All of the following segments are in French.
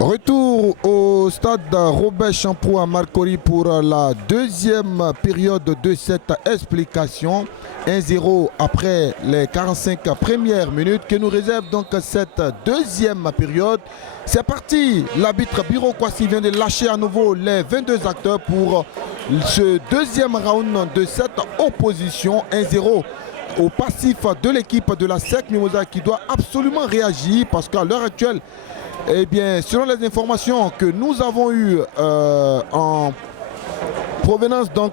Retour au stade Robert Champrou à Marcory pour la deuxième période de cette explication. 1-0 après les 45 premières minutes que nous réserve donc cette deuxième période. C'est parti, l'arbitre Biro Kwasi vient de lâcher à nouveau les 22 acteurs pour ce deuxième round de cette opposition. 1-0 au passif de l'équipe de la SEC Mimosa qui doit absolument réagir parce qu'à l'heure actuelle, eh bien, selon les informations que nous avons eues en provenance donc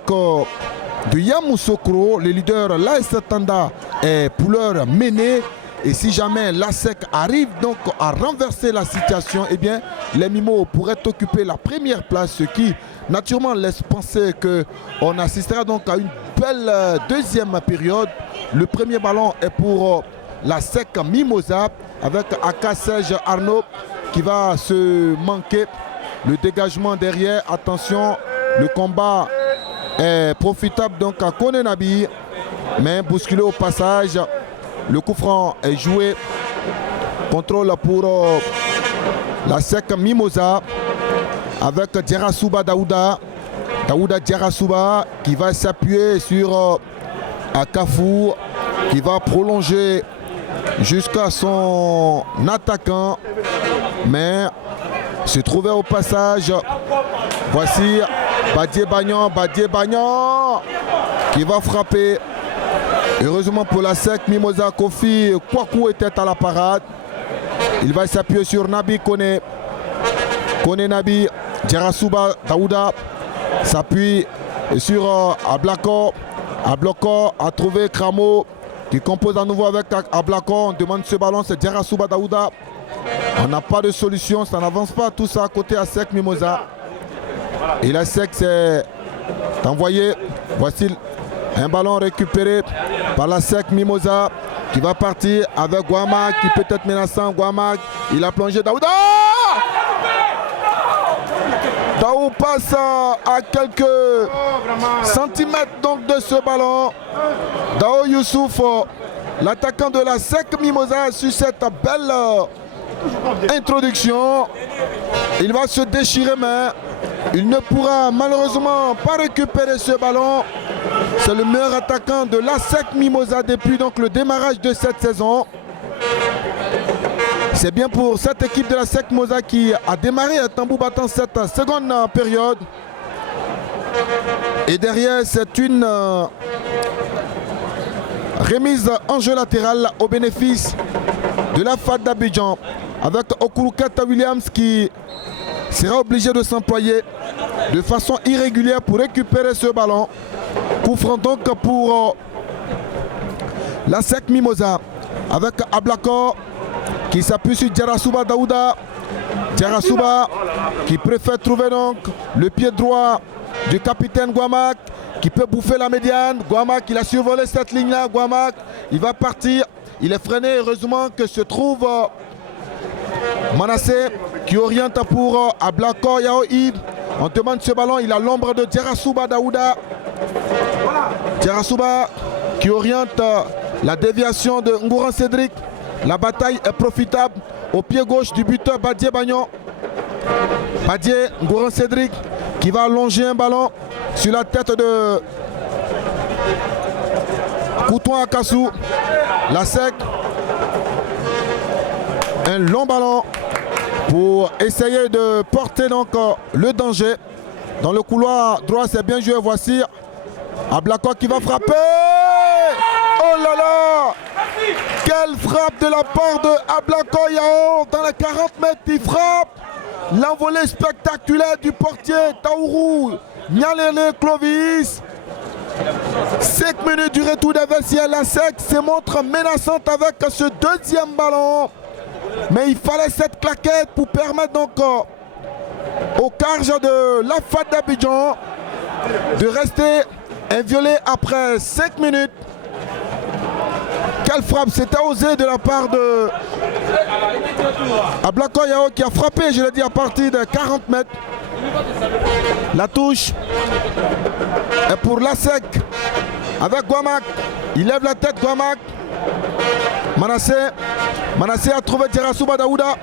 de Yamoussoukro, le leader l'AS Tanda est pour l'heure mené. Et si jamais la SEC arrive donc à renverser la situation, eh bien, les Mimos pourraient occuper la première place, ce qui naturellement laisse penser qu'on assistera donc à une belle deuxième période. Le premier ballon est pour la SEC Mimosa avec Aka Serge Arnaud qui va se manquer. Le dégagement derrière, attention, le combat est profitable donc à Konenabi, mais bousculé au passage. Le coup franc est joué. Contrôle pour la SEC Mimosa avec Djerasouba Daouda. Daouda Djerasouba qui va s'appuyer sur Akafou qui va prolonger jusqu'à son attaquant, mais se trouvait au passage. Voici Badié Bagnan qui va frapper. Heureusement pour la SEC Mimosa, Kofi Kwaku était à la parade. Il va s'appuyer sur Nabi Kone. Kone Nabi, Djerasouba Daouda s'appuie sur Ablako. Ablako a trouvé Kramo qui compose à nouveau avec Ablako. On demande ce ballon, c'est Djerasouba Daouda. On n'a pas de solution, ça n'avance pas tout ça à côté à SEC Mimosa. Et la SEC s'est envoyé. Voici un ballon récupéré par la SEC Mimosa qui va partir avec Guamak qui peut être menaçant. Guamak, il a plongé Daouda. Daou passe à quelques centimètres donc de ce ballon. Dao Youssouf, l'attaquant de la SEC Mimosa, sur cette belle introduction. Il va se déchirer, mais il ne pourra malheureusement pas récupérer ce ballon. C'est le meilleur attaquant de la SEC Mimosa depuis donc le démarrage de cette saison. C'est bien pour cette équipe de la SEC Mimosa qui a démarré à tambour battant cette seconde période. Et derrière, c'est une remise en jeu latéral au bénéfice de la FAD d'Abidjan avec Okurukata Williams qui sera obligé de s'employer de façon irrégulière pour récupérer ce ballon. Coup franc donc pour la SEC Mimosa avec Ablako qui s'appuie sur Djerasouba Daouda. Djerasouba qui préfère trouver donc le pied droit du capitaine Guamak qui peut bouffer la médiane. Guamak, il a survolé cette ligne-là. Guamak, il va partir. Il est freiné. Heureusement que se trouve Manassé qui oriente pour Ablako Yaoï. On demande ce ballon. Il a l'ombre de Djerasouba Daouda. Djerasouba qui oriente la déviation de Ngouran Cédric. La bataille est profitable au pied gauche du buteur Badié Bagnan. Badié Ngouran Cédric qui va allonger un ballon sur la tête de Koutouan Akassou. La SEC. Un long ballon pour essayer de porter donc le danger. Dans le couloir droit, c'est bien joué. Voici Ablako qui va frapper. Oh là là! Quelle frappe de la part de Ablako Yao dans les 40 mètres, il frappe. L'envolée spectaculaire du portier Taourou Nyalele Clovis. 5 minutes du retour des vestiaires. La SEC se montre menaçante avec ce deuxième ballon. Mais il fallait cette claquette pour permettre donc au Carge de la FAD d'Abidjan de rester inviolé après 5 minutes. Quelle frappe, c'était osé de la part de Ablako Yao qui a frappé, je l'ai dit, à partir de 40 mètres. La touche est pour la SEC avec Guamak. Il lève la tête, Guamak. Manassé a trouvé Djerasouba Daouda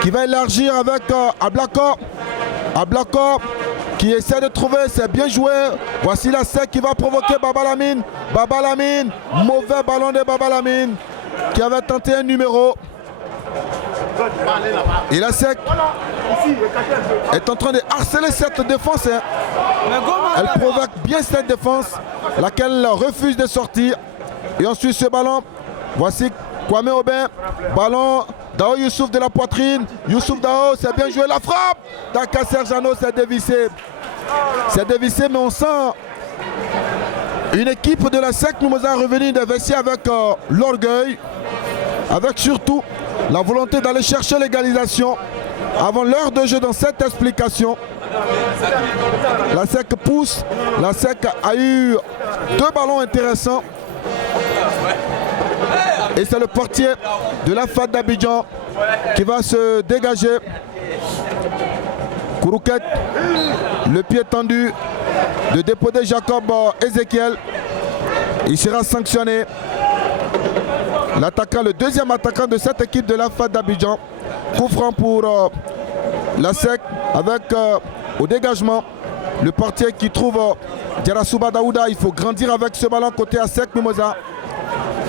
qui va élargir avec Ablako. Ablako qui essaie de trouver, c'est bien joué. Voici la sec qui va provoquer Baba Lamine. Baba Lamine, mauvais ballon de Baba Lamine qui avait tenté un numéro. Et la sec est en train de harceler cette défense. Hein. Elle provoque bien cette défense, laquelle refuse de sortir. Et ensuite ce ballon, voici Kwame Aubin, ballon, Dao Youssouf de la poitrine, Youssouf Dao, c'est bien joué, la frappe d'Akasser Jano, c'est dévissé. C'est dévissé, mais on sent une équipe de la SEC Mimosa revenir des vestiaires avec l'orgueil, avec surtout la volonté d'aller chercher l'égalisation avant l'heure de jeu dans cette explication. La SEC pousse, la SEC a eu 2 ballons intéressants. Et c'est le portier de la FAD d'Abidjan qui va se dégager. Kourouket, le pied tendu de dépoter Jacob Ezekiel. Il sera sanctionné. L'attaquant, le deuxième attaquant de cette équipe de la FAD d'Abidjan. Coup franc pour la SEC avec au dégagement le portier qui trouve Djerasouba Daouda. Il faut grandir avec ce ballon côté à SEC Mimosa.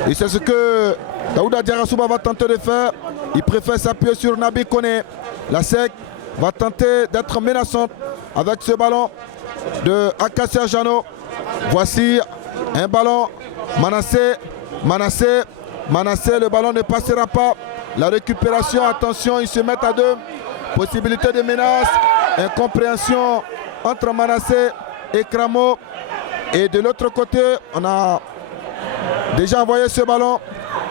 Et c'est ce que Daouda Djerasouba va tenter de faire. Il préfère s'appuyer sur Nabi Kone. La SEC va tenter d'être menaçante avec ce ballon de Akasser Jano. Voici un ballon. Manassé, le ballon ne passera pas. La récupération, attention, ils se mettent à 2. Possibilité de menace. Incompréhension entre Manassé et Kramo. Et de l'autre côté, on a déjà envoyé ce ballon.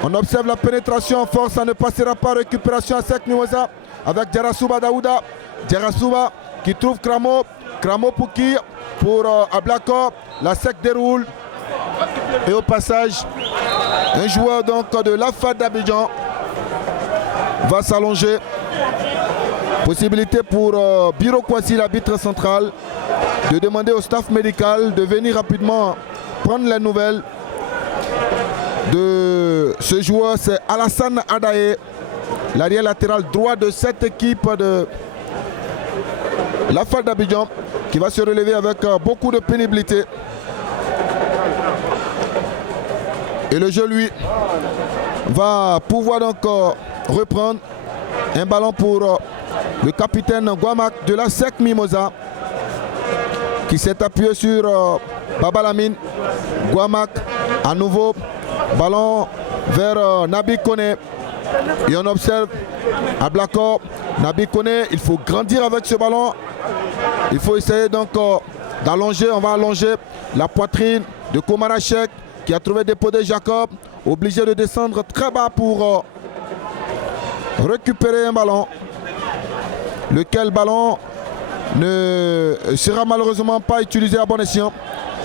On observe la pénétration en force. Ça ne passera pas. Récupération à SEC Mimosa avec Djerasouba Daouda. Djerasouba qui trouve Kramo. Kramo pour qui? Pour Ablako. La SEC déroule. Et au passage, un joueur donc de la FAD d'Abidjan va s'allonger. Possibilité pour Biro Kwasi, l'arbitre central, de demander au staff médical de venir rapidement prendre les nouvelles de ce joueur. C'est Alassane Adaye, l'arrière latéral droit de cette équipe de la FAD d'Abidjan, qui va se relever avec beaucoup de pénibilité. Et le jeu, lui, va pouvoir donc reprendre. Un ballon pour le capitaine Guamak de la SEC Mimosa, qui s'est appuyé sur Baba Lamine. Guamak, à nouveau, ballon vers Nabi Kone. Et on observe Ablako, Nabi Kone, il faut grandir avec ce ballon. Il faut essayer donc d'allonger, on va allonger la poitrine de Komarachek, qui a trouvé dépoter Jacob, obligé de descendre très bas pour récupérer un ballon. Lequel ballon ne sera malheureusement pas utilisé à bon escient,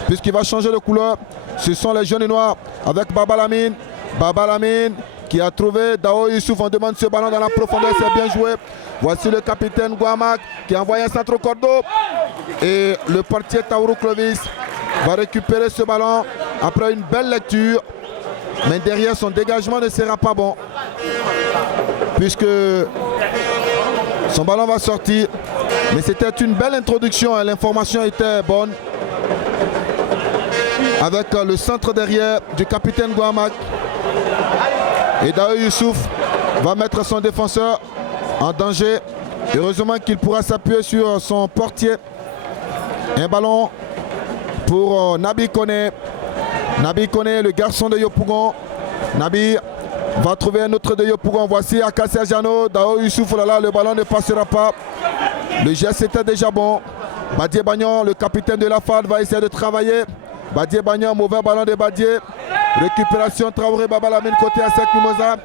puisqu'il va changer de couleur. Ce sont les jaunes et noirs avec Baba Lamine. Baba Lamine qui a trouvé Dao Youssouf. On demande ce ballon dans la profondeur, c'est bien joué. Voici le capitaine Guamak qui a envoyé un centre au cordeau. Et le portier Taourou Clovis va récupérer ce ballon après une belle lecture. Mais derrière, son dégagement ne sera pas bon, puisque son ballon va sortir. Mais c'était une belle introduction, hein. L'information était bonne. Avec le centre derrière du capitaine Guamak. Et Dao Youssouf va mettre son défenseur en danger. Heureusement qu'il pourra s'appuyer sur son portier. Un ballon pour Nabi Kone. Nabi Kone, le garçon de Yopougon. Nabi va trouver un autre de Yopougon. Voici Akasser Jano. Dao Youssouf, oh là là, le ballon ne passera pas. Le geste était déjà bon. Badié Bagnon, le capitaine de la FAD, va essayer de travailler. Badié Bagnon, mauvais ballon de Badié. Récupération Traoré Baba Lamine côté à SEC Mimosa.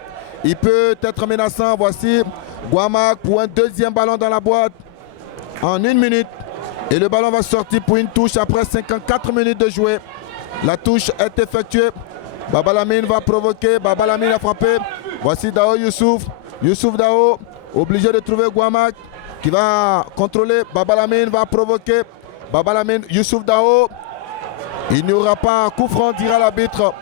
Il peut être menaçant. Voici Guamak pour un deuxième ballon dans la boîte en 1 minute. Et le ballon va sortir pour une touche après 54 minutes de jouer. La touche est effectuée. Baba Lamine va provoquer. Baba Lamine a frappé. Voici Dao Youssouf. Youssouf Dao, obligé de trouver Guamak qui va contrôler. Baba Lamine va provoquer. Baba Lamine, Youssouf Dao. Il n'y aura pas un coup franc, dira l'arbitre.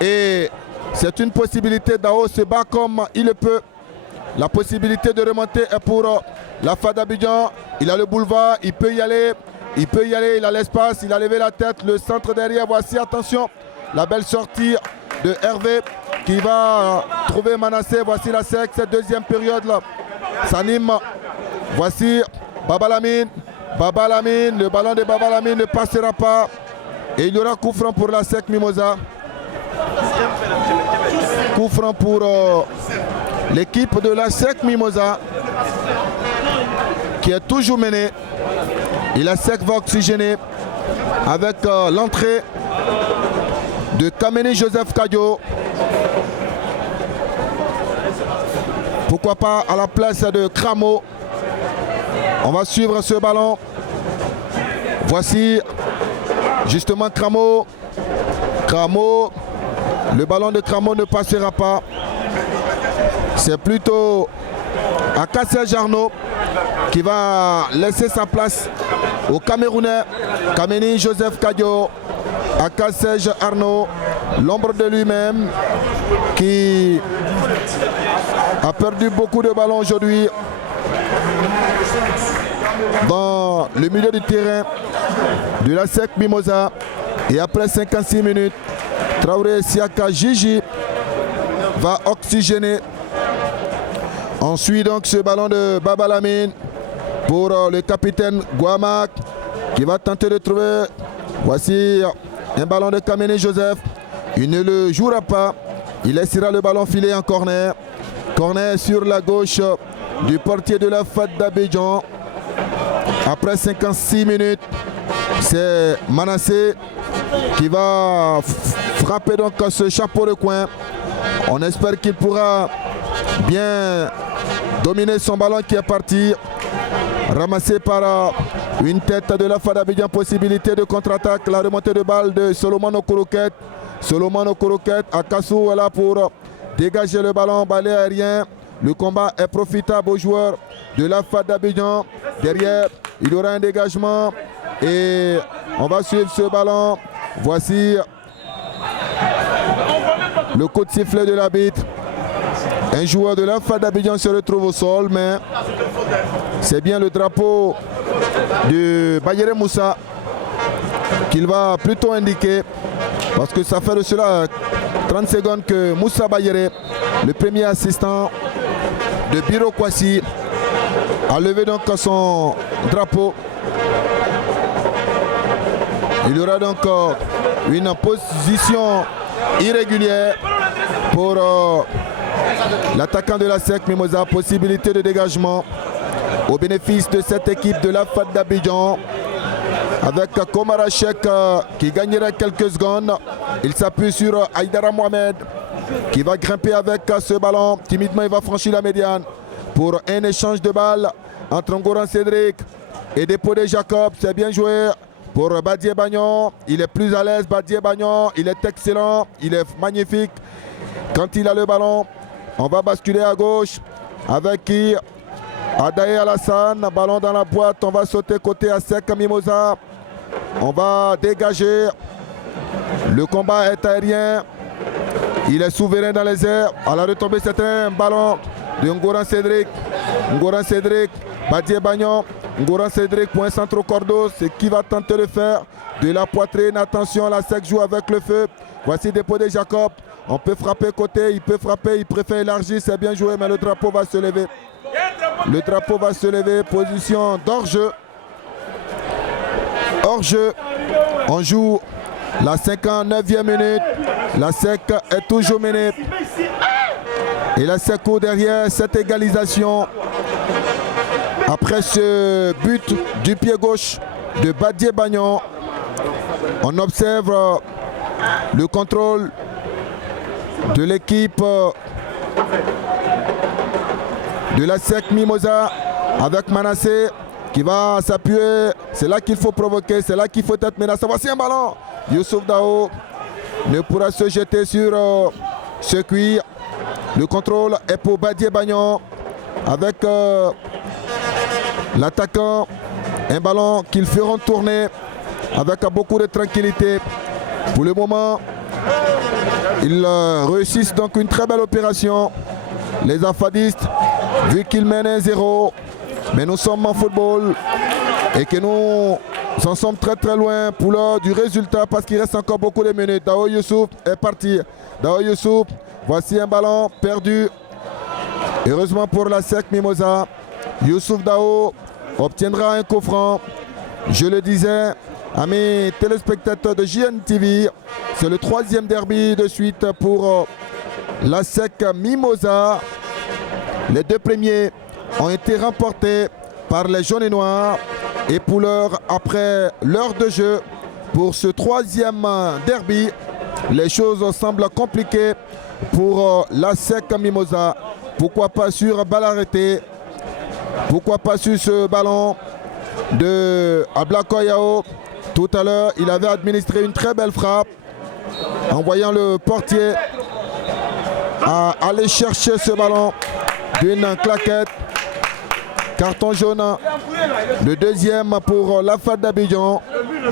Et C'est une possibilité. Dao se bat comme il le peut. La possibilité de remonter est pour la FAD d'Abidjan. Il a le boulevard, il peut y aller. Il peut y aller, il a l'espace, il a levé la tête. Le centre derrière, voici, attention. La belle sortie de Hervé qui va trouver Manassé. Voici la SEC, cette deuxième période-là s'anime. Voici Baba Lamine. Baba Lamine, le ballon de Baba Lamine ne passera pas. Et il y aura coup franc pour la SEC Mimosa. Coup franc pour l'équipe de la SEC Mimosa qui est toujours menée. Et la SEC va oxygéner avec l'entrée de Kameni Joseph Kadio. Pourquoi pas à la place de Kramo. On va suivre ce ballon. Voici justement Kramo. Kramo. Le ballon de Kramo ne passera pas. C'est plutôt Akassel Jarno qui va laisser sa place au Camerounais Kameni Joseph Kadio. Akassel Arnaud, l'ombre de lui-même, qui a perdu beaucoup de ballons aujourd'hui dans le milieu du terrain de la SEC Mimosa. Et après 56 minutes, Traoré Siaka Gigi va oxygéner. Ensuite donc ce ballon de Baba Lamine pour le capitaine Guamak qui va tenter de trouver. Voici un ballon de Kameni Joseph. Il ne le jouera pas. Il laissera le ballon filer en corner. Corner sur la gauche du portier de la FAD d'Abidjan. Après 56 minutes, c'est Manassé qui va frapper donc ce chapeau de coin. On espère qu'il pourra bien dominer son ballon qui est parti. Ramassé par une tête de la FAD d'Abidjan. Possibilité de contre-attaque. La remontée de balle de Solomon Okoroket. Solomon Okoroket. Akassou est là pour dégager le ballon. Balai aérien. Le combat est profitable aux joueurs de la FAD d'Abidjan. Derrière, il y aura un dégagement. Et on va suivre ce ballon. Voici le coup de sifflet de l'arbitre. Un joueur de la FAD d'Abidjan se retrouve au sol, mais c'est bien le drapeau de Bayere Moussa qu'il va plutôt indiquer, parce que ça fait de cela 30 secondes que Moussa Bayere, le premier assistant de Biro Kwasi, a levé donc son drapeau. Il y aura donc une position irrégulière pour l'attaquant de la SEC Mimosa. Possibilité de dégagement au bénéfice de cette équipe de la FAD d'Abidjan, avec Komara Chek qui gagnera quelques secondes. Il s'appuie sur Aïdara Mohamed qui va grimper avec ce ballon. Timidement, il va franchir la médiane pour un échange de balles entre Ngoran Cédric et Dépodé Jacob. C'est bien joué pour Badié Bagnon. Il est plus à l'aise, Badié Bagnon. Il est excellent, il est magnifique quand il a le ballon. On va basculer à gauche avec qui? Adaye Alassane, ballon dans la boîte. On va sauter côté à SEC Mimosa. On va dégager. Le combat est aérien. Il est souverain dans les airs. À la retombée, c'est un ballon de Ngoran Cédric. Ngoran Cédric, Badié Bagnon. Ngoran Cédric pour un centre au cordeau. C'est qui va tenter de faire de la poitrine. Attention, la SEC joue avec le feu. Voici Dépodé Jacob. On peut frapper côté, il peut frapper, il préfère élargir, c'est bien joué, mais le drapeau va se lever. Le drapeau va se lever, position d'hors-jeu. Hors-jeu, on joue la 59e minute. La SEC est toujours menée. Et la SEC court derrière cette égalisation. Après ce but du pied gauche de Badié Bagnon, on observe le contrôle de l'équipe de la SEC Mimosa avec Manassé qui va s'appuyer. C'est là qu'il faut provoquer, c'est là qu'il faut être menacé. Voici un ballon. Youssouf Dao ne pourra se jeter sur ce cuir. Le contrôle est pour Badié Bagnon avec l'attaquant. Un ballon qu'ils feront tourner avec beaucoup de tranquillité. Pour le moment, Ils réussissent donc une très belle opération. Les Afadistes, vu qu'ils mènent 1-0, mais nous sommes en football et que nous en sommes très très loin pour l'heure du résultat parce qu'il reste encore beaucoup de minutes. Dao Youssouf est parti. Dao Youssouf, voici un ballon perdu. Heureusement pour la SEC Mimosa, Youssouf Dao obtiendra un coup franc. Je le disais à mes téléspectateurs de JNTV, c'est le 3e derby de suite pour la SEC Mimosa. Les 2 premiers ont été remportés par les jaunes et noirs. Et pour l'heure, après l'heure de jeu, pour ce 3e derby, les choses semblent compliquées pour la SEC Mimosa. Pourquoi pas sur balle arrêtée? Pourquoi pas sur ce ballon de Ablakoyao? Tout à l'heure, il avait administré une très belle frappe en voyant le portier à aller chercher ce ballon d'une claquette. Carton jaune, le 2e pour l'AFAD d'Abidjan.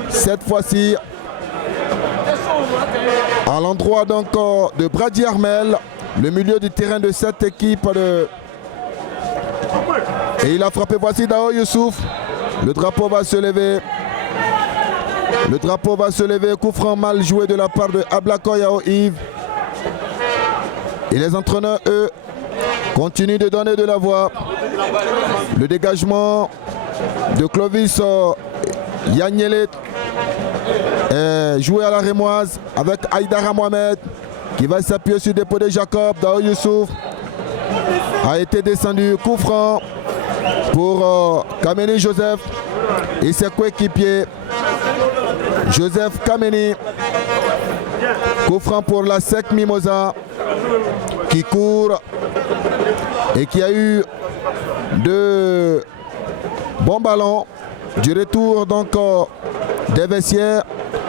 Cette fois-ci, à l'endroit donc de Brady Armel, le milieu du terrain de cette équipe. Et il a frappé, voici Dao Youssouf. Le drapeau va se lever. Le drapeau va se lever. Coup franc mal joué de la part de Ablakoyao Yves. Et les entraîneurs, eux, continuent de donner de la voix. Le dégagement de Clovis Yagnelet est joué à la rémoise avec Aïdara Mohamed qui va s'appuyer sur dépôt de Jacob. Dao Youssouf a été descendu. Coup franc pour Kameni Joseph et ses coéquipiers. Joseph Kameni. Coup franc pour la SEC Mimosa qui court et qui a eu de bons ballons du retour donc des vestiaires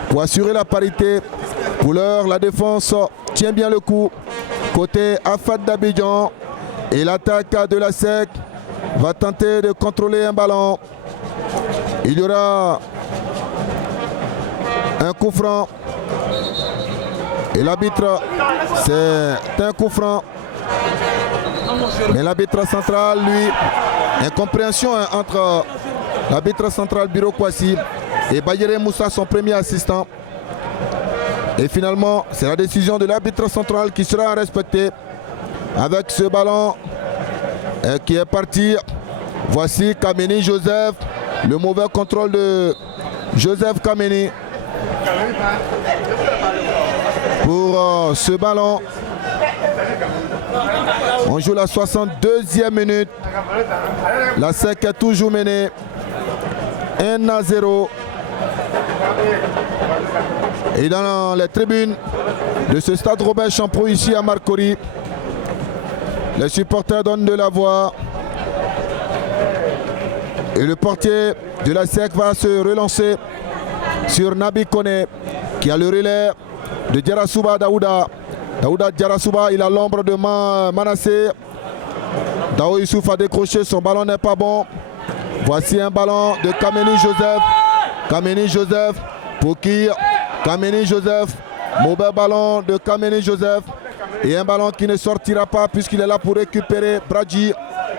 pour assurer la parité. Pour l'heure, la défense tient bien le coup côté AFAD d'Abidjan et l'attaque de la SEC va tenter de contrôler un ballon. Il y aura un coup franc et l'arbitre, c'est un coup franc. Mais l'arbitre central, lui, incompréhension entre l'arbitre central Biro Kwasi et Bayere Moussa, son premier assistant. Et finalement, c'est la décision de l'arbitre central qui sera respectée avec ce ballon qui est parti. Voici Kameni Joseph, le mauvais contrôle de Joseph Kameni pour ce ballon. On joue la 62e minute. La SEC est toujours menée 1-0. Et dans les tribunes de ce stade Robert Champrou ici à Marcory, les supporters donnent de la voix. Et le portier de la SEC va se relancer sur Nabi Kone qui a le relais de Djarasuba Daouda. Daouda Djarasuba, il a l'ombre de Manassé. Dao Youssouf a décroché, son ballon n'est pas bon. Voici un ballon de Kameni Joseph. Kameni Joseph pour qui Kameni Joseph. Mauvais ballon de Kameni Joseph. Et un ballon qui ne sortira pas puisqu'il est là pour récupérer Bradji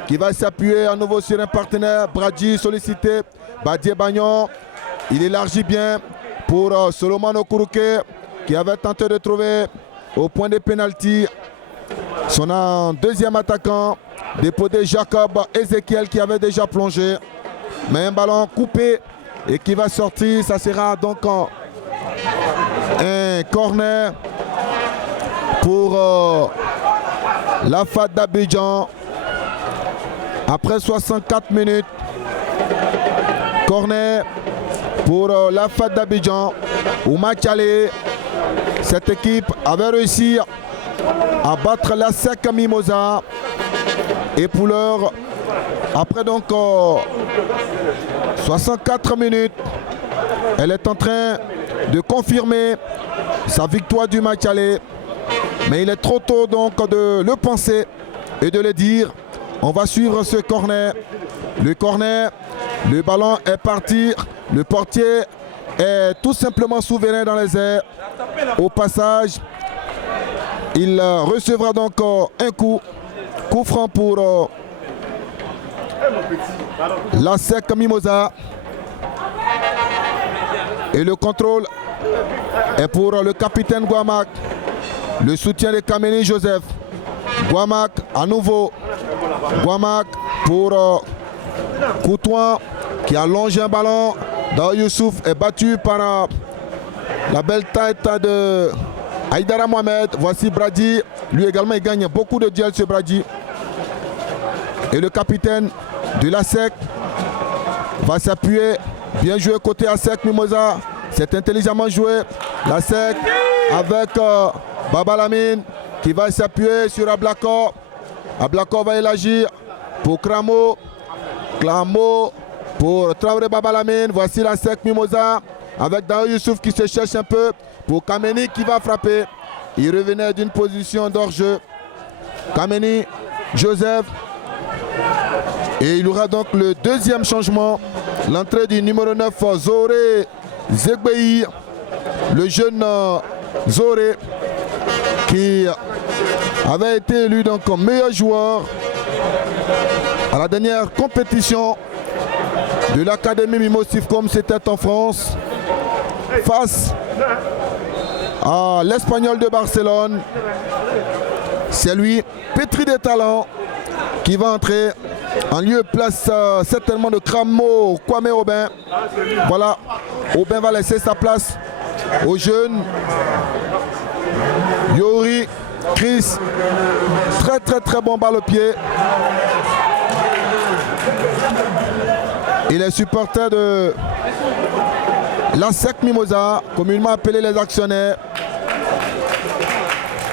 qui va s'appuyer à nouveau sur un partenaire. Bradji sollicité. Badié Bagnon. Il élargit bien pour Solomon Okuruke qui avait tenté de trouver au point de pénalty son deuxième attaquant. Déposé Jacob Ezekiel qui avait déjà plongé. Mais un ballon coupé et qui va sortir. Ça sera donc un corner pour la FAD d'Abidjan. Après 64 minutes. Corner pour la FAD d'Abidjan. Au match aller, cette équipe avait réussi à battre la SEC Mimosa. Et pour l'heure, après donc 64 minutes, elle est en train de confirmer sa victoire du match aller. Mais il est trop tôt donc de le penser et de le dire. On va suivre ce corner. Le corner, le ballon est parti. Le portier est tout simplement souverain dans les airs. Au passage, Il recevra donc un coup franc pour la SEC Mimosa. Et le contrôle est pour le capitaine Guamac. Le soutien de Kameni Joseph. Guamac à nouveau. Guamac pour Coutouin qui allonge un ballon. Dao Youssouf est battu par la belle tête de Aïdara Mohamed. Voici Brady. Lui également, il gagne beaucoup de duels, ce Brady. Et le capitaine de la SEC va s'appuyer. Bien joué côté ASEC Mimosa. C'est intelligemment joué. La SEC avec Baba Lamine qui va s'appuyer sur Ablakor. Ablakor va élargir pour Kramo. Kramo pour Traoré Baba Lamine. Voici la SEC Mimosa avec Dao Youssouf qui se cherche un peu pour Kameni qui va frapper. Il revenait d'une position d'hors-jeu. Kameni Joseph. Et il y aura donc le deuxième changement. L'entrée du numéro 9, Zoré Zegbei. Le jeune Zoré qui avait été élu donc comme meilleur joueur à la dernière compétition de l'Académie Mimosif comme c'était en France face à l'Espagnol de Barcelone. C'est lui, pétri de talent, qui va entrer en lieu place certainement de Kramo Kwame Aubin. Voilà, Aubin va laisser sa place au jeune Yori Chris. Très bon balle au pied. Et les supporters de la SEC Mimosa, communément appelés les actionnaires,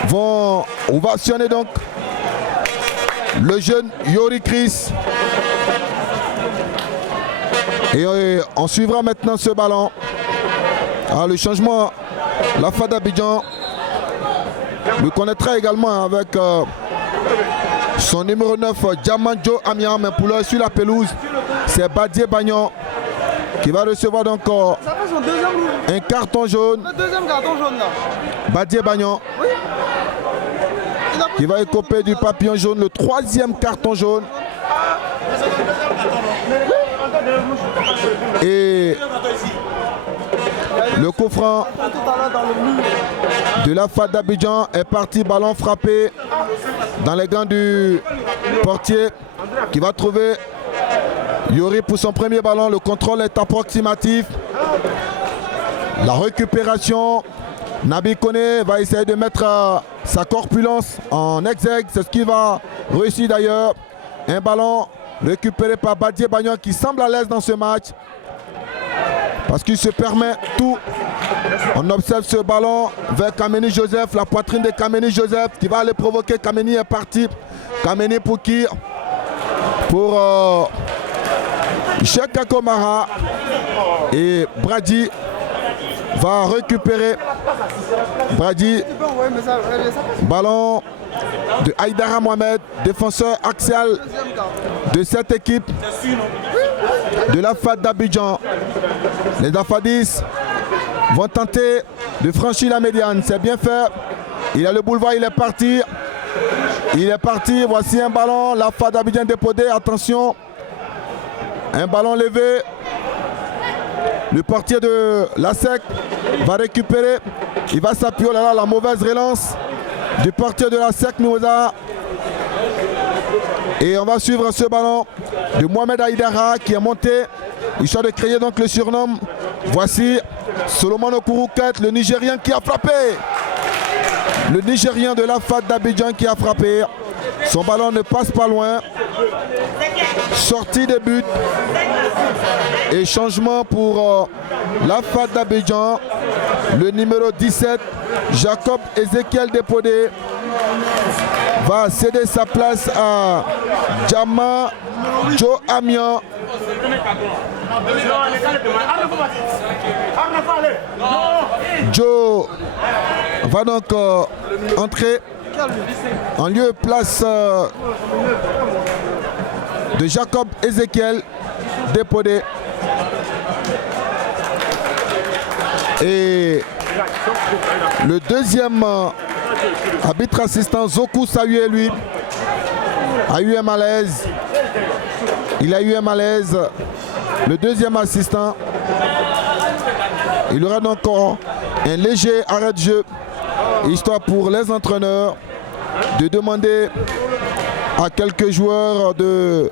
vont ovationner donc le jeune Yori Chris. Et on suivra maintenant ce ballon. Alors, le changement, la FAD Abidjan le connaîtra également avec son numéro 9, Diamandjo Amiam. Mais pour l'heure, sur la pelouse, c'est Badié Bagnon qui va recevoir donc un carton jaune. Le deuxième carton jaune là. Badié Bagnon. Oui. Qui va écoper du papillon jaune, le troisième carton jaune. Et le coup franc de la FAD d'Abidjan est parti, ballon frappé dans les gants du portier qui va trouver Yori pour son premier ballon. Le contrôle est approximatif. La récupération, Nabi Kone va essayer de mettre sa corpulence en exergue. C'est ce qu'il va réussir d'ailleurs. Un ballon récupéré par Badié Bagnon qui semble à l'aise dans ce match. Parce qu'il se permet tout. On observe ce ballon vers Kameni Joseph. La poitrine de Kameni Joseph qui va aller provoquer. Kameni est parti. Kameni pour qui? Pour Cheka Komara. Et Brady va récupérer. Brady. Ballon de Aïdara Mohamed, défenseur axial de cette équipe de la FAD d'Abidjan. Les Afadis vont tenter de franchir la médiane. C'est bien fait. Il a le boulevard, il est parti. Il est parti. Voici un ballon. La FAD d'Abidjan dépodé. Attention. Un ballon levé. Le portier de la SEC va récupérer. Il va s'appuyer. Oh là là, la mauvaise relance du portier de la SEC Mimosa. Et on va suivre ce ballon de Mohamed Aïdara qui est monté. Histoire de créer donc le surnom. Voici Solomon Okuruket, le Nigérien qui a frappé. Le Nigérien de la FAD d'Abidjan qui a frappé. Son ballon ne passe pas loin. Sortie de but. Et changement pour la FAD d'Abidjan. Le numéro 17, Jacob Ezekiel Depodé, va céder sa place à Djama Joe Amian. Joe va donc entrer en lieu place de Jacob Ezekiel Depodé. Et le deuxième Arbitre assistant Zoku Sayue, lui, a eu un malaise. Il a eu un malaise. Le deuxième assistant, il aura donc un léger arrêt de jeu, histoire pour les entraîneurs de demander à quelques joueurs de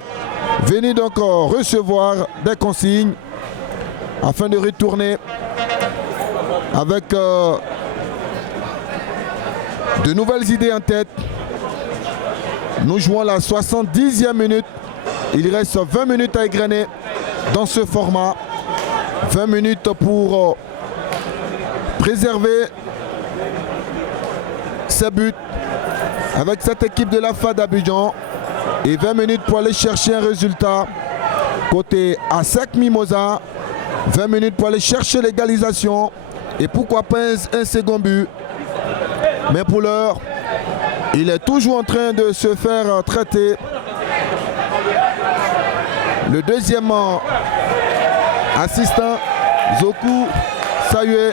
venir donc recevoir des consignes afin de retourner avec de nouvelles idées en tête. Nous jouons la 70e minute. Il reste 20 minutes à égrener dans ce format. 20 minutes pour préserver ses buts avec cette équipe de la FAD d'Abidjan. Et 20 minutes pour aller chercher un résultat côté ASEC Mimosa. 20 minutes pour aller chercher l'égalisation. Et pourquoi pas un second but. Mais pour l'heure, il est toujours en train de se faire traiter. Le deuxième assistant, Zoku Sayue.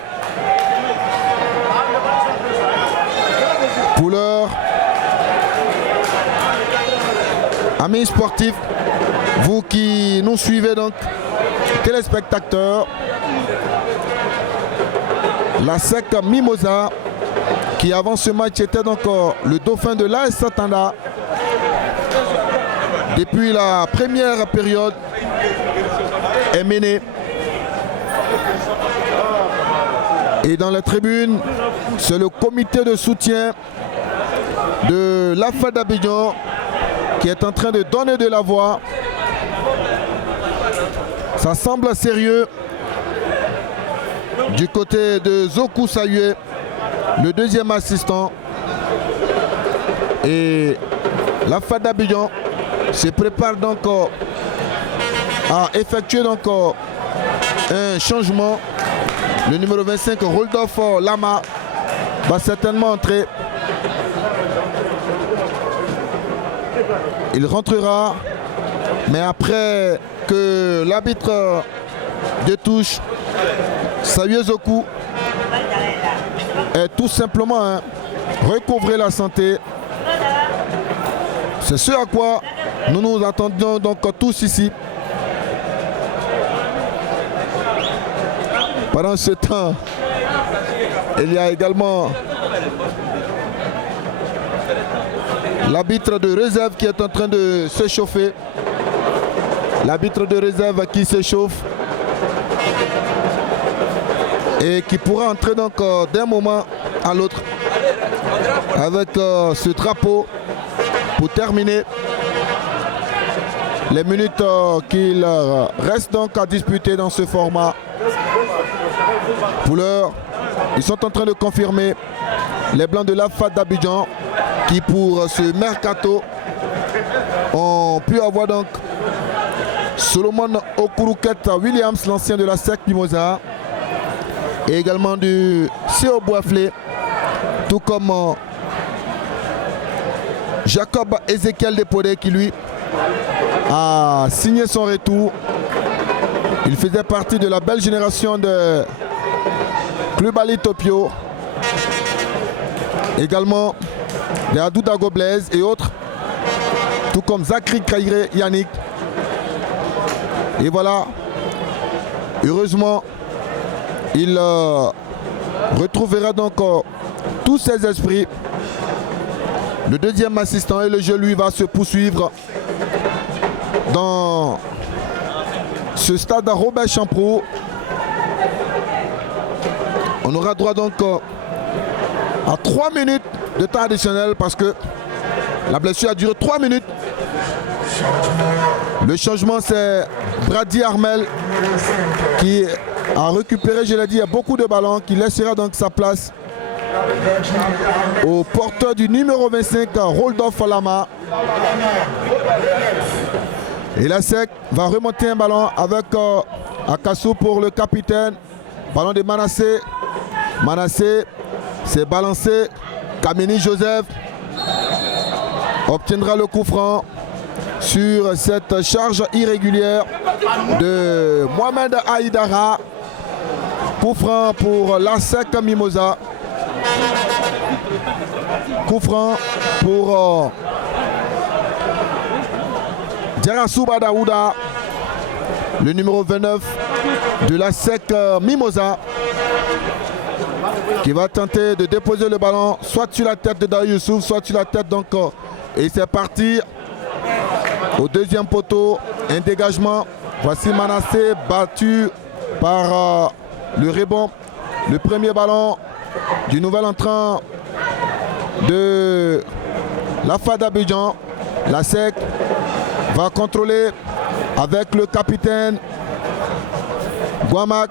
Pour l'heure, amis sportifs, vous qui nous suivez donc, téléspectateurs, la SEC Mimosa, qui avant ce match était donc le dauphin de l'AS Satanda. Depuis la première période, est mené. Et dans la tribune, c'est le comité de soutien de la FAD d'Abidjan qui est en train de donner de la voix. Ça semble sérieux du côté de Zoku Sayue, le deuxième assistant. Et la FAD d'Abidjan se prépare donc à effectuer donc un changement. Le numéro 25, Rodolphe Lama, va certainement entrer. Il rentrera, mais après que l'arbitre de touche, Sayue Zoku, est tout simplement recouvrer la santé. C'est ce à quoi nous nous attendions donc tous ici. Pendant ce temps, il y a également l'arbitre de réserve qui est en train de s'échauffer. L'arbitre de réserve qui s'échauffe et qui pourra entrer donc d'un moment à l'autre avec ce drapeau pour terminer les minutes qu'il reste donc à disputer dans ce format. Pour l'heure, ils sont en train de confirmer les Blancs de la FAD d'Abidjan qui pour ce mercato ont pu avoir donc Solomon Okuruket Williams, l'ancien de la SEC Mimosa, et également du CO Boisflé, tout comme Jacob Ezekiel Depodé qui lui a signé son retour. Il faisait partie de la belle génération de Club Ali Topio. Également les Adouda Goblaise et autres. Tout comme Zachary Kairé Yannick. Et voilà. Heureusement, il retrouvera donc tous ses esprits. Le deuxième assistant et le jeu lui va se poursuivre dans ce stade à Robert Champrou. On aura droit donc à 3 minutes de temps additionnel parce que la blessure a duré 3 minutes. Le changement, c'est Brady Armel qui a récupéré, je l'ai dit, beaucoup de ballons, qui laissera donc sa place au porteur du numéro 25, Rodolphe Lama. Et la SEC va remonter un ballon avec Akassou pour le capitaine. Ballon de Manassé. Manassé s'est balancé. Kameni Joseph obtiendra le coup franc sur cette charge irrégulière de Mohamed Aïdara. Coup franc pour la SEC Mimosa. Coup franc pour Djerasouba Daouda, le numéro 29 de la SEC Mimosa, qui va tenter de déposer le ballon soit sur la tête de Daou Youssouf, soit sur la tête d'encore. Et c'est parti au deuxième poteau, un dégagement. Voici Manassé battu par le rebond. Le premier ballon du nouvel entrant de la FAD Abidjan. La SEC va contrôler avec le capitaine Guamak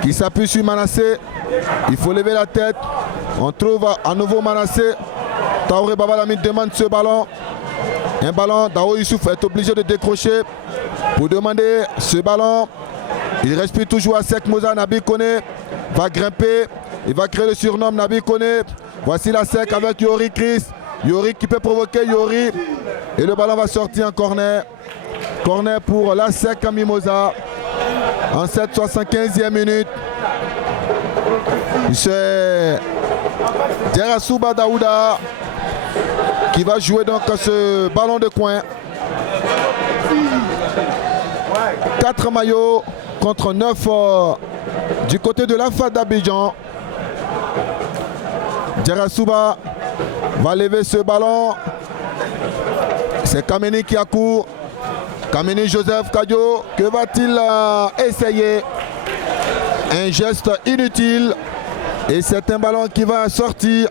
qui s'appuie sur Manassé. Il faut lever la tête. On trouve à nouveau Manassé. Taouré Babalamine demande ce ballon. Un ballon, Daou Youssouf est obligé de décrocher pour demander ce ballon. Il respire toujours à Sek Moza. Nabi Kone va grimper. Il va créer le surnom Nabi Kone. Voici la Sek avec Yori Chris. Yori qui peut provoquer Yori. Et le ballon va sortir en corner. Corner pour la Sek Mimosa. En cette 75e minute. C'est Djerasouba Daouda qui va jouer donc ce ballon de coin. 4 maillots contre 9 du côté de la FAD d'Abidjan. Djerasouba va lever ce ballon. C'est Kameni qui accourt. Kameni Joseph Kadio, que va-t-il essayer? Un geste inutile. Et c'est un ballon qui va sortir.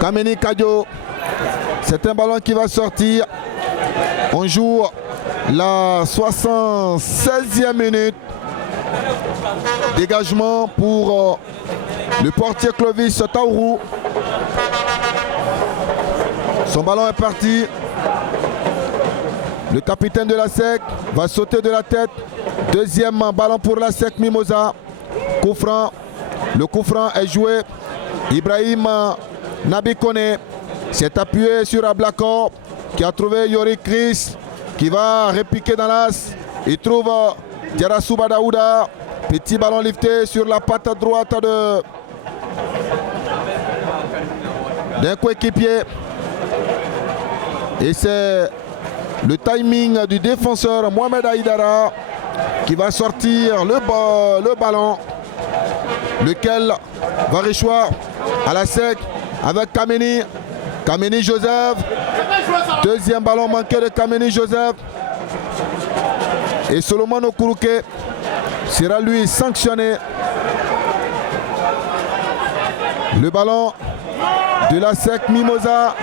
Kameni Kadio. C'est un ballon qui va sortir. On joue la 76e minute. Dégagement pour le portier Clovis Taourou. Son ballon est parti. Le capitaine de la SEC va sauter de la tête. Deuxième ballon pour la SEC Mimosa. Coup franc. Le coup franc est joué. Ibrahim Nabi Kone s'est appuyé sur Ablakor qui a trouvé Yori Chris qui va répiquer dans l'as. Il trouve Djerasouba Daouda. Petit ballon lifté sur la patte droite d'un coéquipier. Et c'est le timing du défenseur Mohamed Aïdara qui va sortir le ballon, lequel va réchoir à la SEC avec Kameni. Kameni Joseph. Deuxième ballon manqué de Kameni Joseph. Et Solomon Okuruke sera lui sanctionné. Le ballon de la SEC Mimosa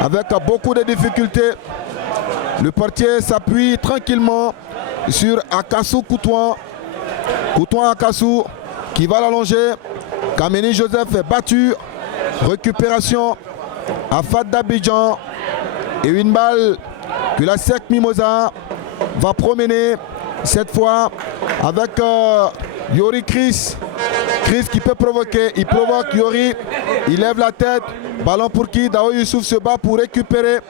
avec beaucoup de difficultés. Le portier s'appuie tranquillement sur Akassou Koutouan. Koutouan Akassou qui va l'allonger. Kameni Joseph est battu. Récupération à FAD d'Abidjan. Et une balle que la SEC Mimosa va promener cette fois avec Yori Chris. Chris qui peut provoquer. Il provoque Yori. Il lève la tête. Ballon pour qui? Daou Youssouf se bat pour récupérer.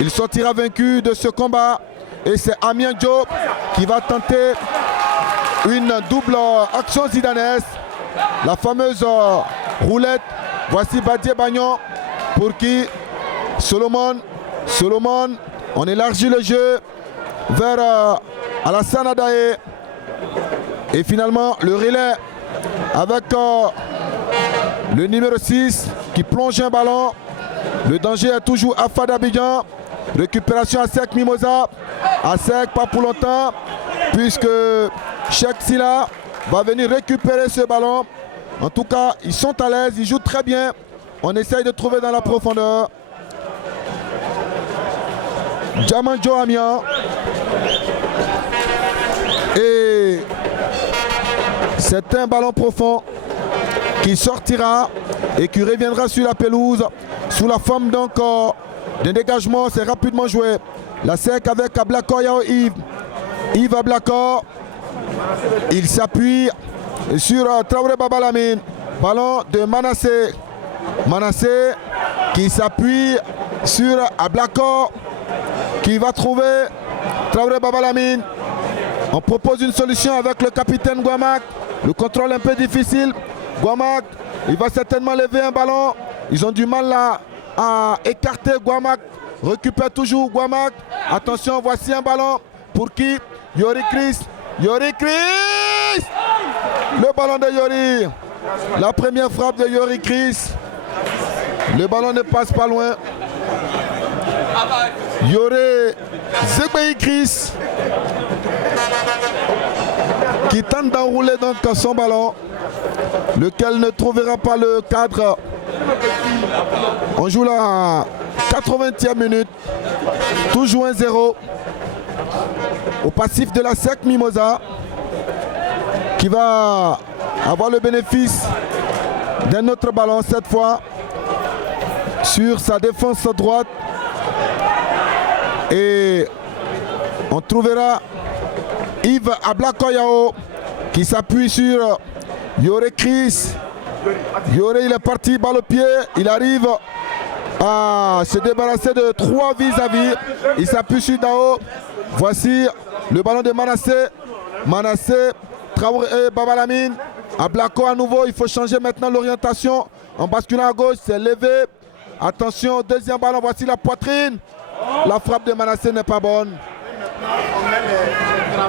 Il sortira vaincu de ce combat. Et c'est Amien Diop qui va tenter une double action zidanaise. La fameuse roulette. Voici Badié Bagnon pour qui Solomon, on élargit le jeu vers Alassane Adaye. Et finalement le relais avec le numéro 6 qui plonge un ballon. Le danger est toujours à FAD Abidjan. Récupération à Sek Mimosa. À Sek, pas pour longtemps, puisque Cheikh Silla va venir récupérer ce ballon. En tout cas, ils sont à l'aise, ils jouent très bien. On essaye de trouver dans la profondeur. Diamanjo Amiens. Et c'est un ballon profond qui sortira et qui reviendra sur la pelouse sous la forme d'un dégagement. C'est rapidement joué. La SEC avec Ablakor Yao Yves. Yves Ablakor. Il s'appuie sur Traoré Babalamine. Ballon de Manassé. Manassé qui s'appuie sur Ablakor qui va trouver Traoré Babalamine. On propose une solution avec le capitaine Guamak. Le contrôle un peu difficile. Guamak Il va certainement lever un ballon. Ils ont du mal là à écarter Guamac. Récupère toujours Guamac. Attention, voici un ballon. Pour qui? Yori Chris. Yori Chris. Le ballon de Yori. La première frappe de Yori Chris. Le ballon ne passe pas loin. Yori Zegbei Chris qui tente d'enrouler donc son ballon, lequel ne trouvera pas le cadre. On joue la 80e minute, toujours 1-0 au passif de la SEC Mimosa, qui va avoir le bénéfice d'un autre ballon, cette fois sur sa défense droite, et on trouvera Yves Ablakoyao qui s'appuie sur Yore Chris. Yore, il est parti, balle au pied, il arrive à se débarrasser de 3 vis-à-vis. Il s'appuie sur Dao. Voici le ballon de Manassé. Manassé, Traoré et Babalamine. Ablako à nouveau, il faut changer maintenant l'orientation. En basculant à gauche, c'est levé. Attention, deuxième ballon, voici la poitrine. La frappe de Manassé n'est pas bonne.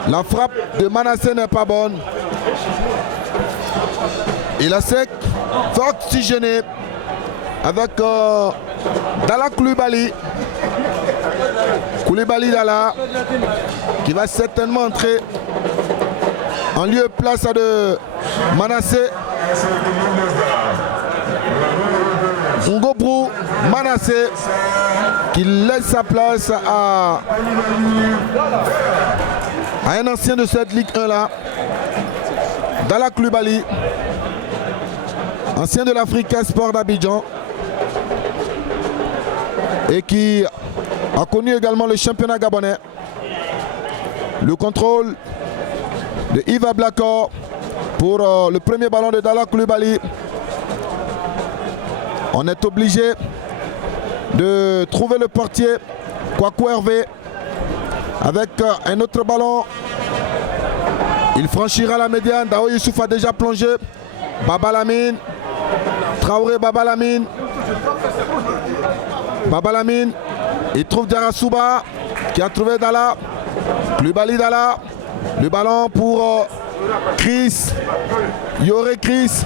La frappe de Manassé n'est pas bonne. Et la SEC va oxygéner avec Dala Koulibaly. Koulibaly Dala qui va certainement entrer en lieu et place de Manassé. Ngobru Manassé qui laisse sa place à un ancien de cette Ligue 1 là, Dala Koulibaly, ancien de l'Africa Sport d'Abidjan et qui a connu également le championnat gabonais. Le contrôle de Yves Ablakor pour le premier ballon de Dala Koulibaly. On est obligé de trouver le portier Kwaku Hervé avec un autre ballon. Il franchira la médiane. Dao Youssouf a déjà plongé. Babalamine. Traoré Babalamine. Babalamine. Il trouve Diarasouba qui a trouvé Dala. Koulibaly Dala. Le ballon pour Chris. Yore Chris.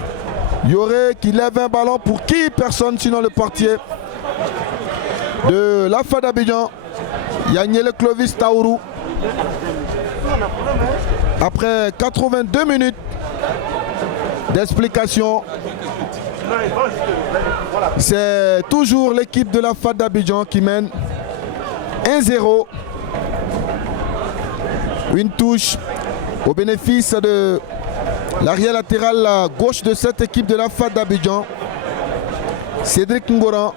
Yore qui lève un ballon pour qui? Personne sinon le portier de la FAD Abidjan. Yaniele Clovis Taourou. Après 82 minutes d'explication, c'est toujours l'équipe de la FAD d'Abidjan qui mène 1-0. Une touche au bénéfice de l'arrière latéral gauche de cette équipe de la FAD d'Abidjan, Cédric Ngoran,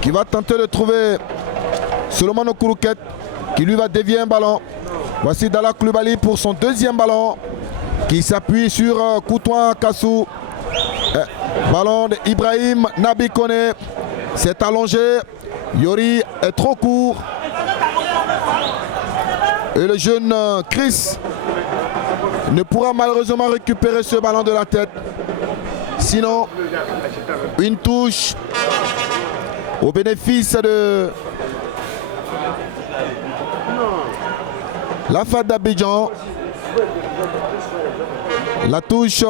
qui va tenter de trouver Solomon Okuruket, qui lui va dévier un ballon. Voici Dala Koulibaly pour son deuxième ballon, qui s'appuie sur Koutouan Kassou. Ballon de Ibrahim Nabi Kone, c'est allongé. Yori est trop court. Et le jeune Chris ne pourra malheureusement récupérer ce ballon de la tête. Sinon, une touche au bénéfice de la FAD d'Abidjan. La touche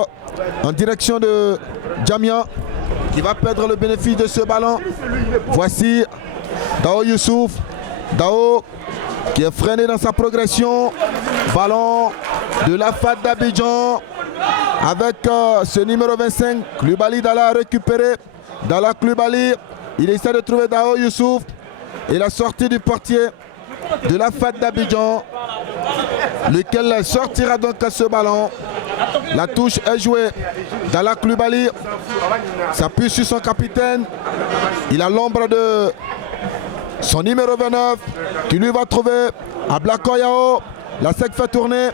en direction de Djamia qui va perdre le bénéfice de ce ballon. Voici Dao Youssouf. Dao qui est freiné dans sa progression. Ballon de la FAD d'Abidjan avec ce numéro 25. Koulibaly Dala a récupéré. Dala Koulibaly, il essaie de trouver Dao Youssouf. Et la sortie du portier de la FAD d'Abidjan, lequel sortira donc à ce ballon. La touche est jouée. Dala Koulibaly s'appuie sur son capitaine. Il a l'ombre de son numéro 29 qui lui va trouver Ablakoyao. La SEC fait tourner.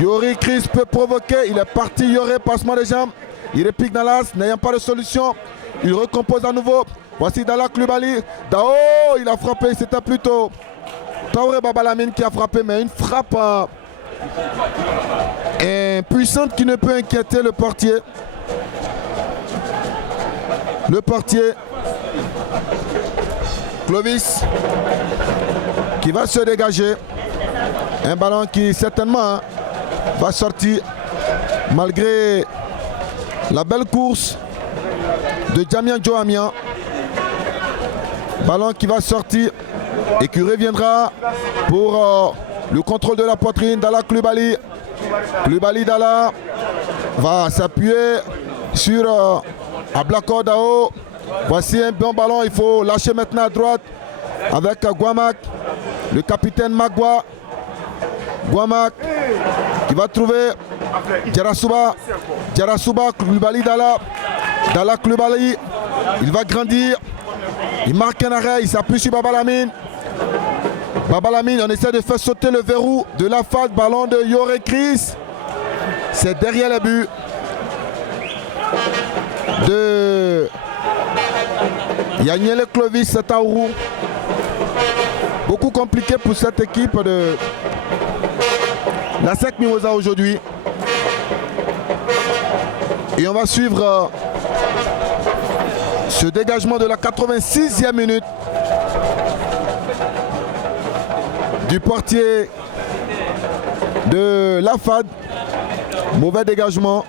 Yori Chris peut provoquer. Il est parti. Yori, passement des jambes. Il réplique dans l'as, n'ayant pas de solution. Il recompose à nouveau. Voici Dala Koulibaly. Dao, il a frappé. C'était plutôt Traoré Babalamine qui a frappé, mais une frappe Impuissante qui ne peut inquiéter le portier. Le portier Clovis qui va se dégager. Un ballon qui certainement va sortir malgré la belle course de Djamia Joamian. Ballon qui va sortir et qui reviendra pour le contrôle de la poitrine. Dalla Coulibaly. Coulibaly Dalla va s'appuyer sur Ablako Dao. Voici un bon ballon. Il faut lâcher maintenant à droite avec Guamak. Le capitaine Magua. Guamak qui va trouver Djarasouba. Djarasouba, Coulibaly Dalla. Dalla Coulibaly. Il va grandir. Il marque un arrêt. Il s'appuie sur Baba Lamine. Baba Lamine, on essaie de faire sauter le verrou de la FAD. Ballon de Yoré Chris. C'est derrière les buts de Yaniele Clovis Taourou. Beaucoup compliqué pour cette équipe de la SEC Mimosa aujourd'hui. Et on va suivre ce dégagement de la 86e minute du portier de la FAD. Mauvais dégagement.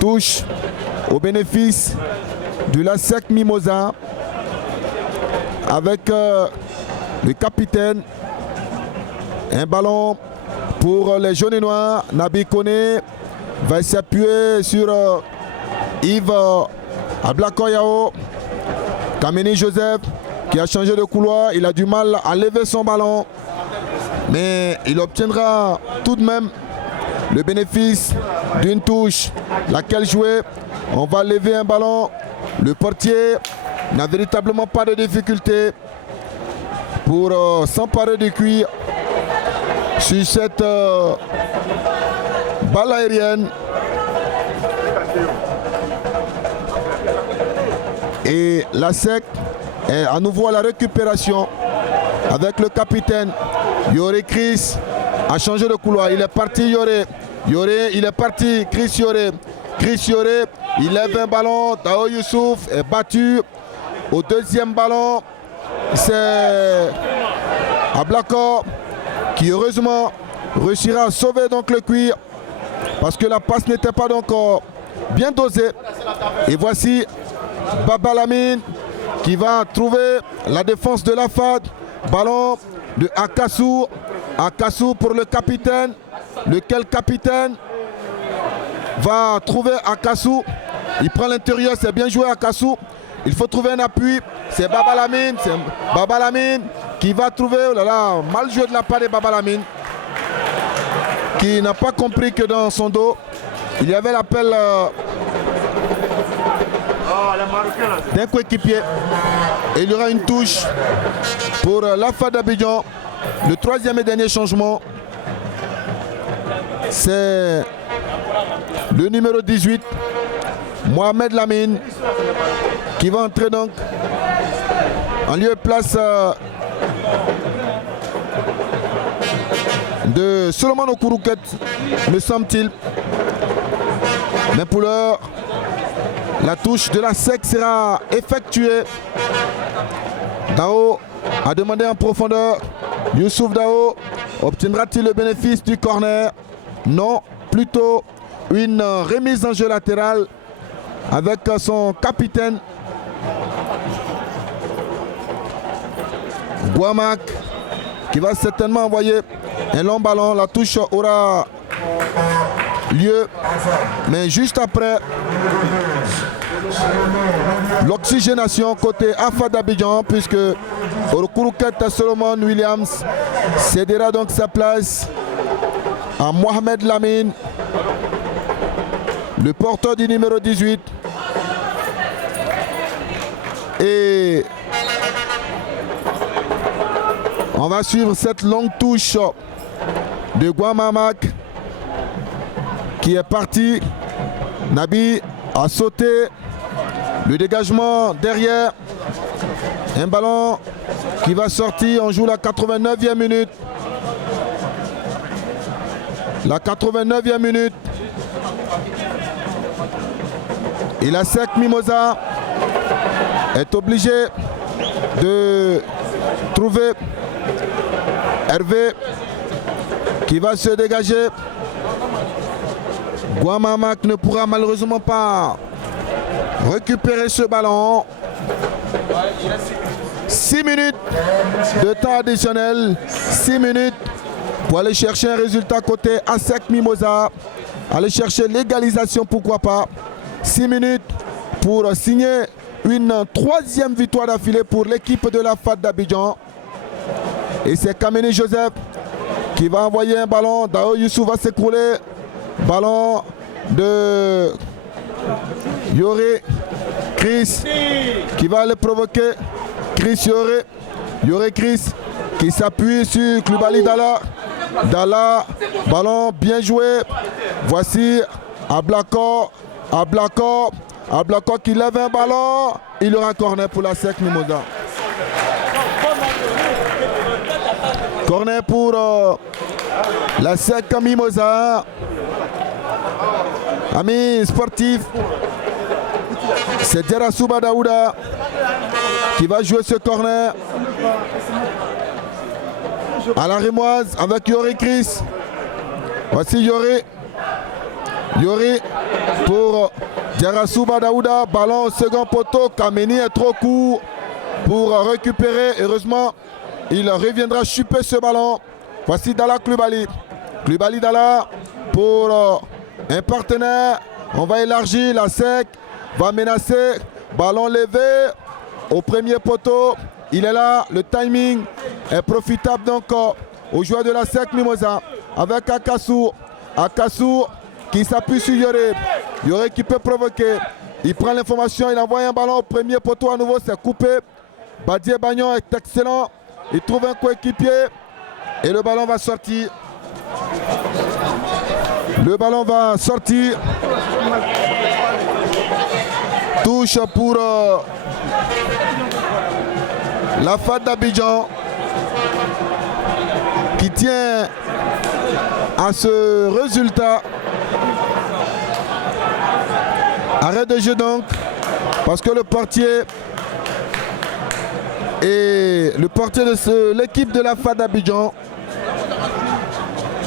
Touche au bénéfice de la SEC Mimosa avec le capitaine. Un ballon pour les jaunes et noirs. Nabi Kone va s'appuyer sur Yves Ablakoyao. Kameni Joseph qui a changé de couloir. Il a du mal à lever son ballon. Mais il obtiendra tout de même le bénéfice d'une touche. Laquelle jouer. On va lever un ballon. Le portier n'a véritablement pas de difficulté pour s'emparer du cuir sur cette balle aérienne. Et la SEC est à nouveau à la récupération avec le capitaine. Yoré Chris a changé de couloir. Il est parti Yoré. Yoré, il est parti. Chris Yoré. Chris Yoré, il lève un ballon. Tao Youssouf est battu. Au deuxième ballon, c'est Ablako qui heureusement réussira à sauver donc le cuir parce que la passe n'était pas donc bien dosée. Et voici Baba Lamine qui va trouver la défense de la FAD. Ballon de Akassou. Akassou pour le capitaine. Lequel capitaine va trouver Akassou. Il prend l'intérieur, c'est bien joué Akassou. Il faut trouver un appui. C'est Baba Lamine. C'est Baba Lamine qui va trouver. Oh là là, mal joué de la part de Baba Lamine. Qui n'a pas compris que dans son dos, il y avait l'appel d'un coéquipier. Et il y aura une touche pour la FAD d'Abidjan. Le troisième et dernier changement. C'est le numéro 18, Mohamed Lamine, qui va entrer donc en lieu et place de Solomon Okuruket, me semble-t-il. Mais pour l'heure, la touche de la SEC sera effectuée. Dao a demandé en profondeur. Youssouf Dao obtiendra-t-il le bénéfice du corner? Non, plutôt une remise en jeu latérale avec son capitaine Guamak qui va certainement envoyer un long ballon. La touche aura lieu, mais juste après l'oxygénation côté AFA d'Abidjan, puisque Okuruket Solomon Williams cédera donc sa place à Mohamed Lamine, le porteur du numéro 18. Et on va suivre cette longue touche de Guamamak qui est parti. Nabi a sauté. Le dégagement derrière. Un ballon qui va sortir. On joue la 89e minute. La 89e minute. Et la SEC Mimosa est obligé de trouver Hervé qui va se dégager. Guamamak ne pourra malheureusement pas récupérer ce ballon. 6 minutes de temps additionnel. 6 minutes pour aller chercher un résultat côté ASEC Mimosa. Aller chercher l'égalisation, pourquoi pas. 6 minutes pour signer une 3e victoire d'affilée pour l'équipe de la FAD d'Abidjan. Et c'est Kameni Joseph qui va envoyer un ballon. Dao Youssou va s'écrouler. Ballon de Yoré. Chris qui va le provoquer. Chris Yoré. Yoré Chris qui s'appuie sur Klubali Dala. Dala, ballon bien joué. Voici Ablakor. Ablakor qui lève un ballon. Il aura un corner pour la SEC Mimosa. Corner pour la SEC Mimosa. Amis sportifs, c'est Djerasouba Daouda qui va jouer ce corner. À la Rémoise avec Yori Chris. Voici Yori. Yori pour Djerasouba Daouda. Ballon au second poteau. Kameni est trop court pour récupérer. Heureusement, il reviendra chuper ce ballon. Voici Dala Klubali. Klubali Dala pour un partenaire. On va élargir. La SEC va menacer. Ballon levé au premier poteau. Il est là. Le timing est profitable donc aux joueurs de la SEC Mimosa. Avec Akassou. Akassou qui s'appuie sur Yoré. Yoré qui peut provoquer. Il prend l'information. Il envoie un ballon au premier poteau. À nouveau, c'est coupé. Badié Bagnon est excellent. Il trouve un coéquipier. Et le ballon va sortir. Le ballon va sortir. Touche pour la FAD d'Abidjan qui tient à ce résultat. Arrêt de jeu donc parce que le portier de l'équipe de la FAD d'Abidjan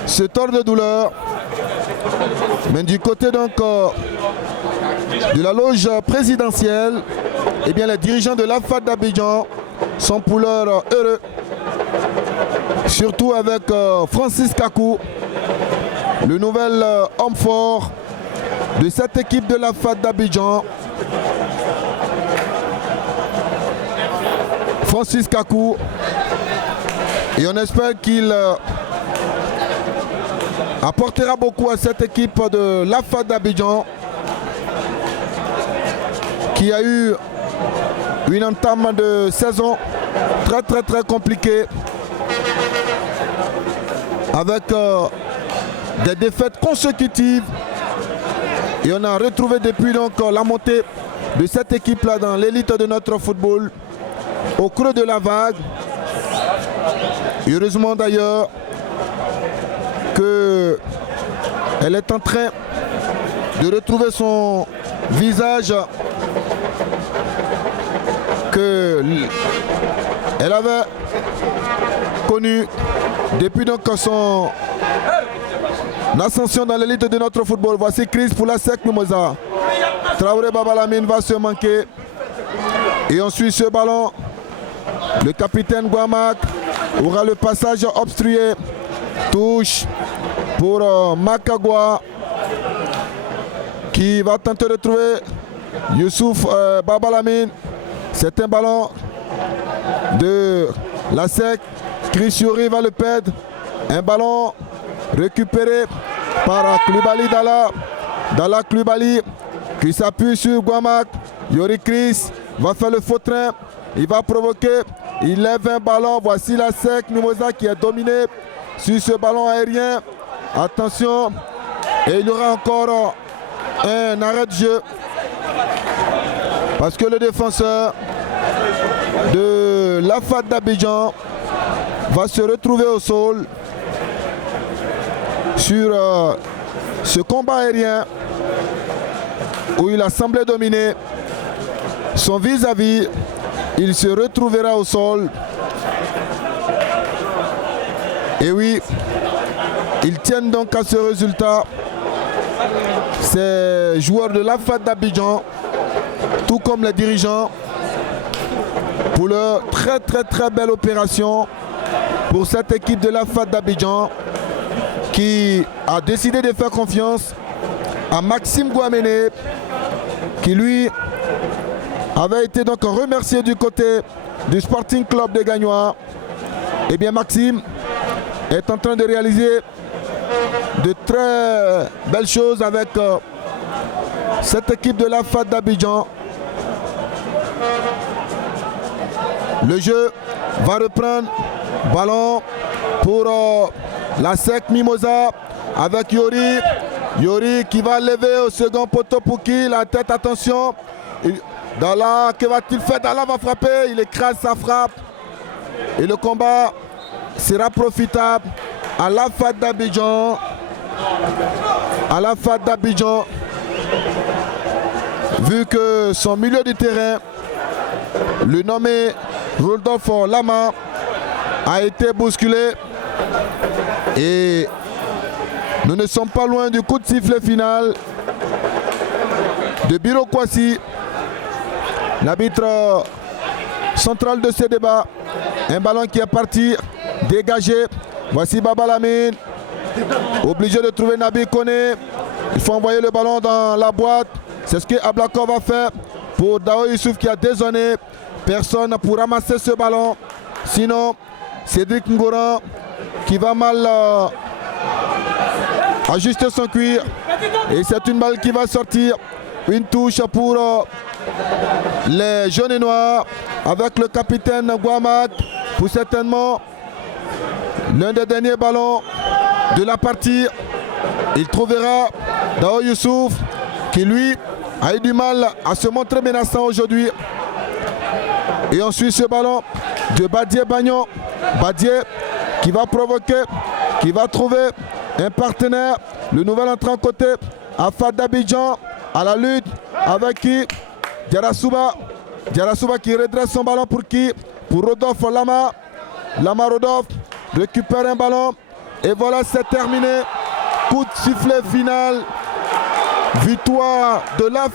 se tord de douleur. Mais du côté donc de la loge présidentielle, eh bien les dirigeants de la FAD d'Abidjan sont pour l'heure heureux. Surtout avec Francis Kakou, le nouvel homme fort de cette équipe de la FAD d'Abidjan. Francis Kakou. Et on espère qu'il apportera beaucoup à cette équipe de la FAD d'Abidjan qui a eu une entame de saison très compliquée avec des défaites consécutives. Et on a retrouvé depuis donc la montée de cette équipe-là dans l'élite de notre football au creux de la vague. Heureusement d'ailleurs qu'elle est en train de retrouver son visage qu'elle avait connu depuis donc son ascension dans l'élite de notre football. Voici Chris pour la SEC Mimosa. Traoré Babalamine va se manquer. Et on suit ce ballon. Le capitaine Guamak aura le passage obstrué. Touche pour Makagwa qui va tenter de trouver Youssouf Babalamine. C'est un ballon de la SEC. Chris Yori va le perdre. Un ballon récupéré par Klubali Dala. Dala Klubali qui s'appuie sur Guamak. Yori Chris va faire le faux train. Il va provoquer. Il lève un ballon. Voici la SEC Mimosa qui est dominée sur ce ballon aérien. Attention. Et il y aura encore un arrêt de jeu. Parce que le défenseur de la FAD d'Abidjan va se retrouver au sol. sur ce combat aérien où il a semblé dominer son vis-à-vis. Il se retrouvera au sol. Et oui, ils tiennent donc à ce résultat. Ces joueurs de l'AFAD d'Abidjan, tout comme les dirigeants, pour leur très belle opération pour cette équipe de l'AFAD d'Abidjan qui a décidé de faire confiance à Maxime Guamene, qui lui avait été donc remercié du côté du Sporting Club de Gagnoa. Et bien Maxime est en train de réaliser de très belles choses avec cette équipe de l'AFAD d'Abidjan. Le jeu va reprendre. Ballon pour la SEC Mimosa avec Yori. Yori qui va lever au second poteau pour qui la tête, attention. Dalla, que va-t-il faire? Dalla va frapper, il écrase sa frappe. Et le combat sera profitable à l'AFAD d'Abidjan. À l'AFAD d'Abidjan. Vu que son milieu du terrain, le nommé Rodolphe Lama, a été bousculé. Et nous ne sommes pas loin du coup de sifflet final de Biro Kwasi, l'arbitre central de ce débat. Un ballon qui est parti, dégagé. Voici Baba Lamine, obligé de trouver Nabi Kone. Il faut envoyer le ballon dans la boîte. C'est ce que Ablakov va faire pour Dao Youssouf qui a désonné. Personne pour ramasser ce ballon. Sinon, Cédric Ngoran qui va mal ajuster son cuir. Et c'est une balle qui va sortir. Une touche pour les jaunes et noirs avec le capitaine Guamad pour certainement l'un des derniers ballons de la partie. Il trouvera Dao Youssouf qui lui a eu du mal à se montrer menaçant aujourd'hui. Et ensuite ce ballon de Badié Bagnon. Badié qui va provoquer, qui va trouver un partenaire. Le nouvel entrant côté AFAD d'Abidjan à la lutte avec qui? Diarasouba. Diarasouba qui redresse son ballon pour qui? Pour Rodolphe Lama. Lama Rodolphe récupère un ballon. Et voilà, c'est terminé. Coup de sifflet final. Victoire de l'AFAD.